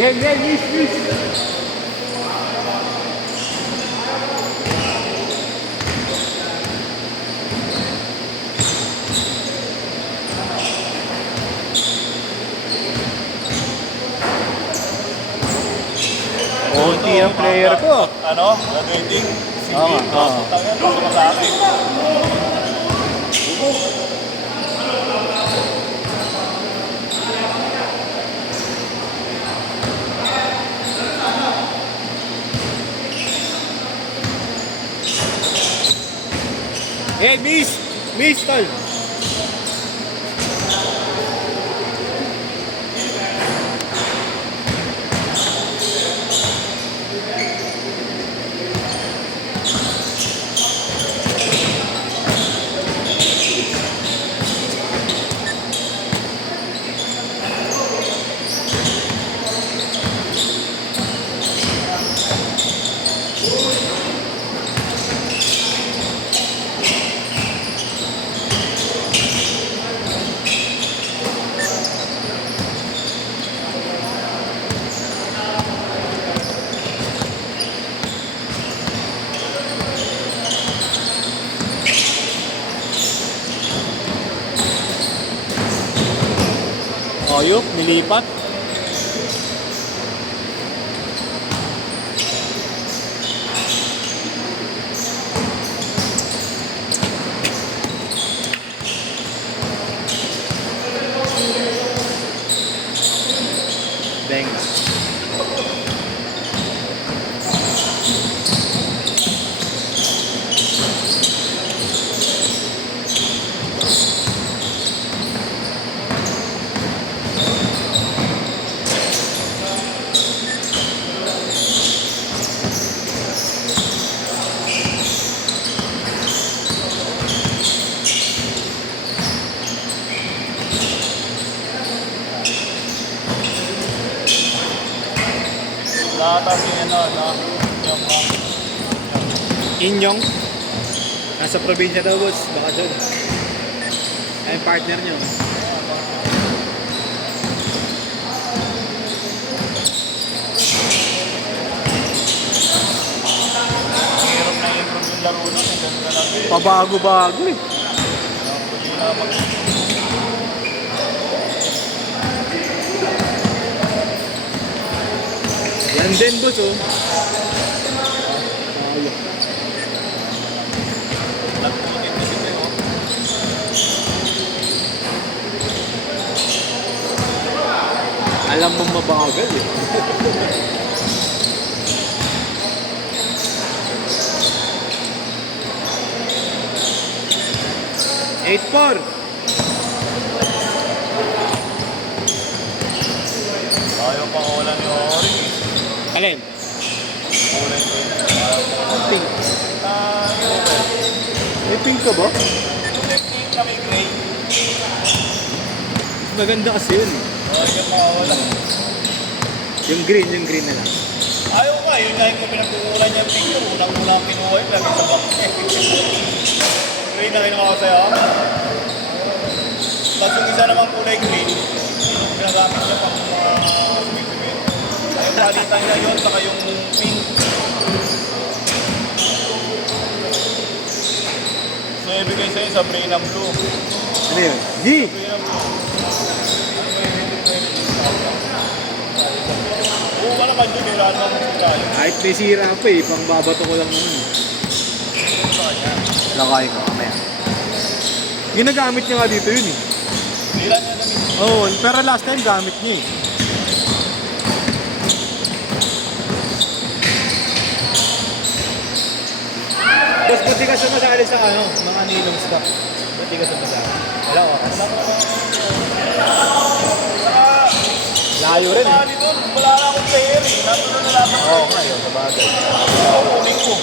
Game, miss. Konti ang player ko. Ano? Graduating? Oo. Tangin, pasok ka sa akin. Hey, miss, tol. Ayok, nilipat. Thanks. Nakatasin na, Inyong. Nasa probinsya daw, boss. Bakasyon. Ay, yung partner nyo. hirap na improve yung laro nun. Ganun ka lang eh. Pabago-bago eh. Yan din, boss, oh. Ayok. Nagpunin na sila yun. Alam mo mabagal eh. Eight four. Ayaw pang ulan ni Ori. Alin? Ulan ko yun. Pink. Ulan. May pink ka ba? Pink kami gray. Maganda kasi yun. Ayaw pang ulan. Yung green na lang. Ayaw ka, yun nga yung pinagkukulan niya pink ko. Unang-una ang pinuha yun, lagi sa back. Green na kinuha ko sa'yo. Tapos yung isa namang kulay green, yung pinagamit niya pang mga sumit-sumit. Yung palitan niya yun, saka yung pink. So, ibigay sa'yo sa Brain and Blue. Ano yun? G! Brain and Blue. Oo ka naman yun, wala naman mo tayo. Kahit may sira pa eh, pang babato ko lang naman. Lakay ko, mamaya. Ginagamit niya nga dito yun eh. Bila niya namin. Oo, pero last time gamit niya eh. Tapos pati ka sumasali sa ano, mga nilong stock. Pati ka sumasali. Wala oras. Layo rin eh. Sali doon, wala na akong player eh. Natuloy na lang ako. Oo nga yun, sabagay. Ako kunin ko.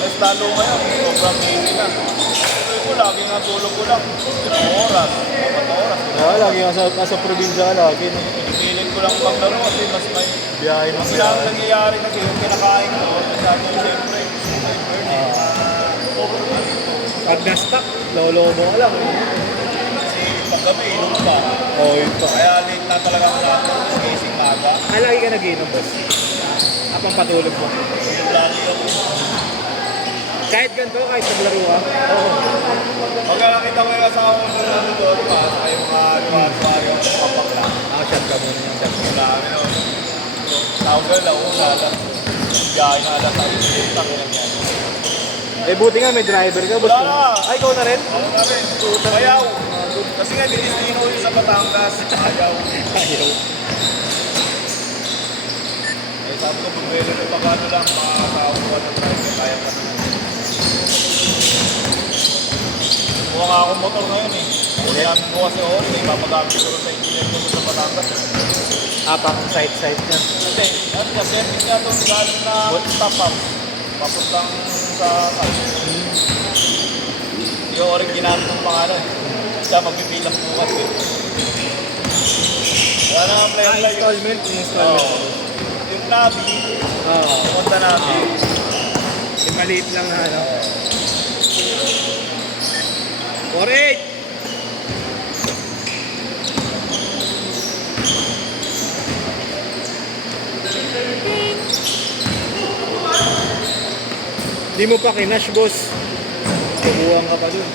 Mas talo ngayon, sobrang easy na. Ito ko, lagi nga tulog ko lang. 5 oras, 4 oras. Kaya lagi nga sa probinsya ka lagi. No? Pinipilit ko lang maglaro kasi mas may... Biyahe ng Mas lang nangyayari kasi yung kinakain ko, sabi ko siyempre, Pag na-stock, lolo mo ka lang. kasi paggabi, inom pa. Oh, yun pa. Kaya late na talaga ako nakatulog, gising na aga. Lagi ka nag-inom, boss. Apang patulog mo. Yung lagi ako. Kahit ganito, kahit naglaro ka. Oo. Pagka nakita ko yung asawa ko na doon pa, saka yung mga luwa-luwa yung papakla. Ako, shot ka muna yung shot. Wala kami nun. Tawag ka lang, alas. Biyahe na alas, sabi ko, tangin lang yan. Eh, buti nga may driver ka, boss. Wala na. Ay, ikaw na rin? Ako namin, bayaw. Kasi nga, dinistino yun sa Batangas. Ayaw. Ayaw. Eh, sabi ko, pag-welo na pag-ano lang, mga asawa ng driver, kaya ka naman. Kuha nga akong motor ngayon eh. Kailangan ko kasi ako, ipapagamit ko sa engineer ko sa Batangas. Apang side-side niya. Kasi, ano ka, service nga itong galing na top-up. Papuntang sa site. Yung oring ginamit ng pangalan. Siya magpipilang bukas eh. Wala na ang player lang. Installment. Oo. Yung nabi, Oo. pumunta natin. Yung maliit lang na ano. 48! Hindi mo pa kinash, boss. Kukuha ka pa dun.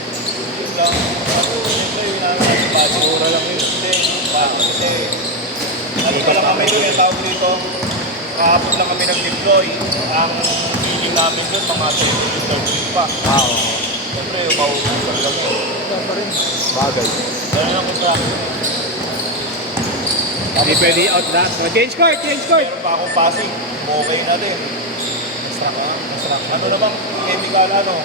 Yun lang. Ako, siyempre, yun na natin budget. Mura lang yun. Hindi, bakit kasi ano pa lang kami doon, yung tawag dito, kahapon lang kami nag-deploy. Ang feeling namin doon, mga 20 pa. Oo. Siyempre, yung mauusan lang yun. Saan pa rin? Bagay. Ganun ang contraction. Hindi pwede out that. Oh, change court! Change court! Meron pa akong passing, okay na din. Ano naman, chemical ano,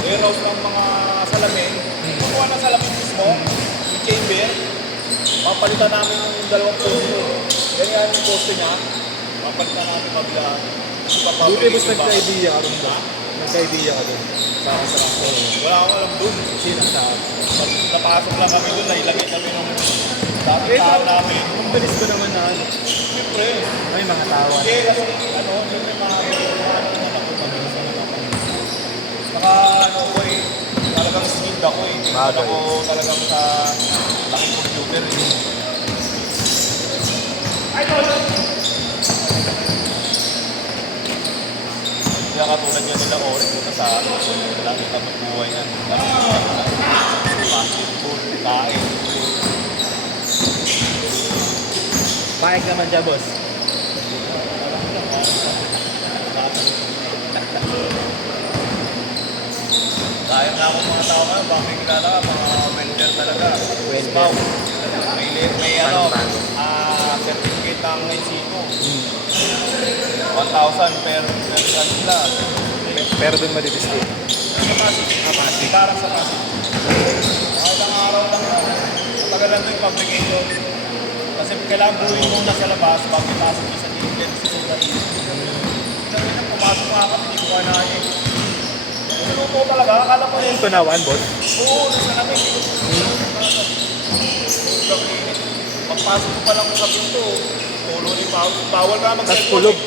warehouse ng mga salamin, kukuha ng salamin mismo, yung chamber, papalitan namin yung dalawang poste. Ganyan yung poste niya, papalitan namin kabilaan. Buti boss nagka-idea ka rin ba? Nagka-idea ka dun. Sa sarap. Wala akong alam doon. Sino sa Pag napasok lang kami doon, nailagay kami nung dati tao namin. Ang bilis ko naman na ano. Siyempre, May mga tawa. hindi kasi ano, yung may mga mabilis na naman. Saka ano ko eh, talagang skilled ako eh. Bagay. Ako talagang sa laking computer eh. Kaya katulad niya nila Orin, punta sa akin. Lagi ka magbuhay yan. Basketball, kain. Paek naman siya, boss. Sayang na ako mga tao ngayon, bakit kilala ka, mga welder talaga. Welder. Spout. May ano, Paano? certificate ng NCO. 1,000 per sila. Pero dun madidistribute. Sa Pasig. Parang sa Pasig. Ilang araw lang yan. Matagal lang ito yung publication. Kasi kailangan buuin muna sa labas bago ipasok niya sa Indian sa Sudan. Kaya nang pumasok nga kami, hindi ko kanahin. Sinuto talaga, akala ko yun. Ito na one, boss. Oo, nasa namin. Sobrang init. Pagpasok ko pa lang sa pinto, tulo ni Paul. Bawal ka Tapos mag-cellphone. kulog.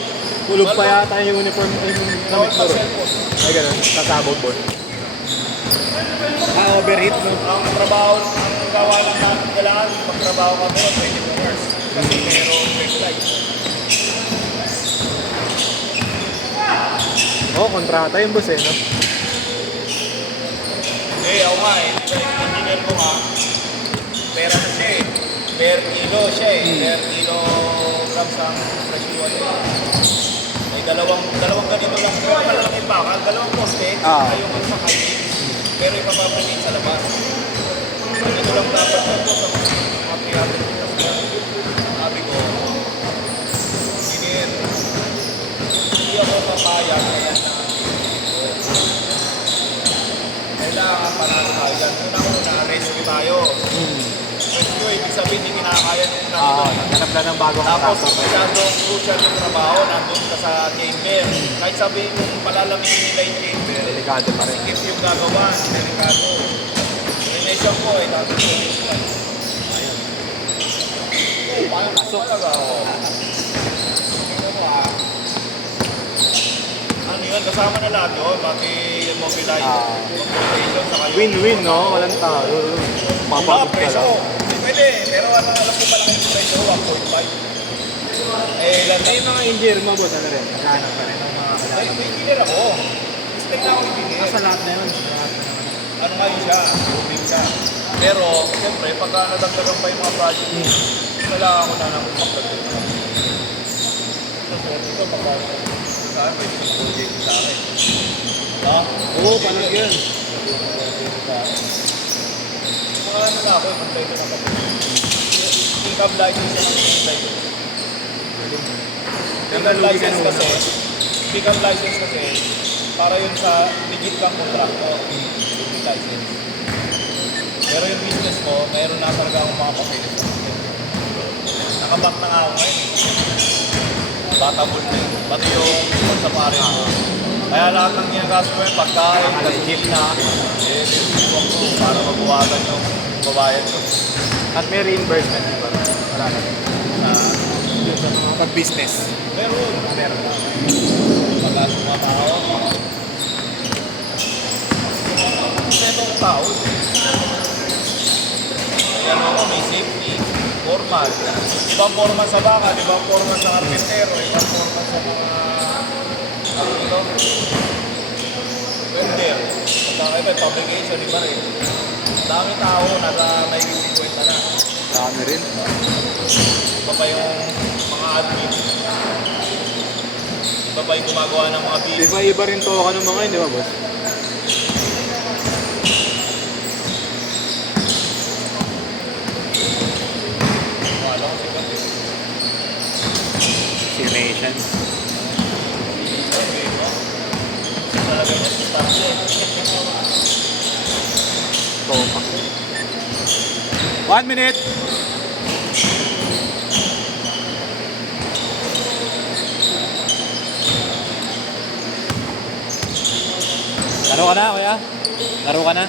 Kulog pa yata yung uniform ay yung Bawal namit mo rin. mag-cellphone. Ay, ganun. Sasabog, boss. Overheat, no? Ang trabaho, ang gawa lang natin kailangan, magtrabaho kami 24 hours. Kasi meron break light. Oo, kontrata yung boss eh, no? Eh, ako nga eh. Di ba yung engineer ko nga, pera na siya eh. Per kilo siya eh. Per kilograms ang presyo niya. May dalawang ganito lang. Pero malaki pa. Dalawang poste. Ah. Ayaw man sa highway. Pero ipapapagin sa labas. Ganito lang dapat po sa mga 300 meters. Sabi ko, engineer, hindi ako papayag na yan na kailangan pa natin tayo. Una-una, rescue tayo. Rescue, ibig sabihin, hindi kinakaya nung Ah, natin. naghanap lang ng bagong Tapos, contractor. masyadong crucial yung trabaho, nandun ka sa chamber. Kahit sabihin kung palalamigin nila yung chamber, Delikado pa rin. sikip yung gagawa, delikado. Inesyon ko, tapos ko. Ayun. Oo, parang pasok talaga ako. Tingnan mo ah. Ano yun, kasama na lahat yun, pati yung mobilize, Ah. mobilization, saka yung... Win-win, no? Walang talo. Mapagod ka preso. lang. Pwede, pero alam ko pala kayo presyo, 1.5. Eh, ilan Ay, yung mga engineer mo, boss, ano rin? Nakahanap pa rin ng mga May kasama. engineer ako. Gusto na ako engineer. Sa lahat na yun. Sa lahat na naman. Ano nga yun siya, moving siya. Pero, siyempre, pagka nadagdagan pa yung mga project, kailangan ko na nang magdagdag. So, ito, pagka sa akin, pwede yung project sa akin. No? Oo, palag yun. Mga ano na ako, yung tayo na kapag. Income license yan ang tayo. Income license kasi, income license kasi, para yun sa legit kang kontrakto, yung license. Pero yung business mo, mayroon na talaga akong mga papilis. Nakabat na nga ako ngayon. Batable na yun. Pati yung sa pare ko. Kaya lahat ng ginagasto ko yung pagkain, legit na. Eh, yung ko para mabuwagan yung babayan ko. At may reimbursement, di ba? Wala na. Yun sa mga pag-business. Meron. Meron na. Pagka sumatao. Kompleto ng tao. Ayan ako, may safety, formal. Ibang formal sa baka, ibang formal sa karpintero, ibang formal sa mga welder. Pagka iba, publication, iba rin. Dami tao, nasa may 50 na. Dami rin. Iba pa yung mga admin. Iba pa yung gumagawa ng mga video. Iba-iba rin to ka ng mga yun, di ba, boss? Wala ko sikat eh. Si Nation. Okay, no? Talaga niya sa start eh. Topa. 1 minute! Laro ka na, kuya? Laro ka na?